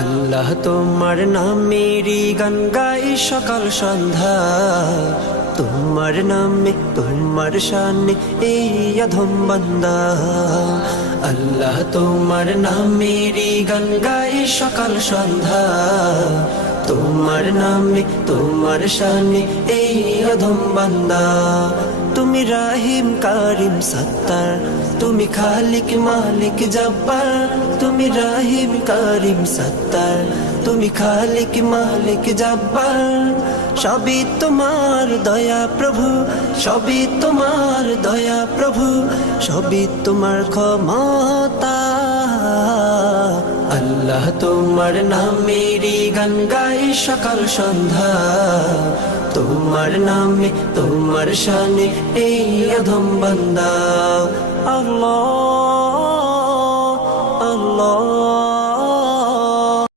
আল্লাহ তোমার নামেরই গান গাই সকাল সন্ধ্যা, তোমার নামে তোমার শানে এই অধম বান্দা। আল্লাহ তোমার নামেরই গান গাই সকাল সন্ধ্যা, তোমার নামে তোমার শানে এই অধম বান্দা। তুমি রাহিম কারিম সত্তার, তুমি খালিক মালিক জব্বার। তুমি রাহিম কারিম সত্তার, তুমি খালিক মালিক জব্বার। সবই তোমার দয়া প্রভু, সবই তোমার দয়া প্রভু, সবই তোমার ক্ষমতা। আল্লাহ তোমার নামেরই গান গাই সকাল সন্ধ্যা, তোমার নামে তোমার শানে এই অধম বান্দা। আল্লাহ আল্লাহ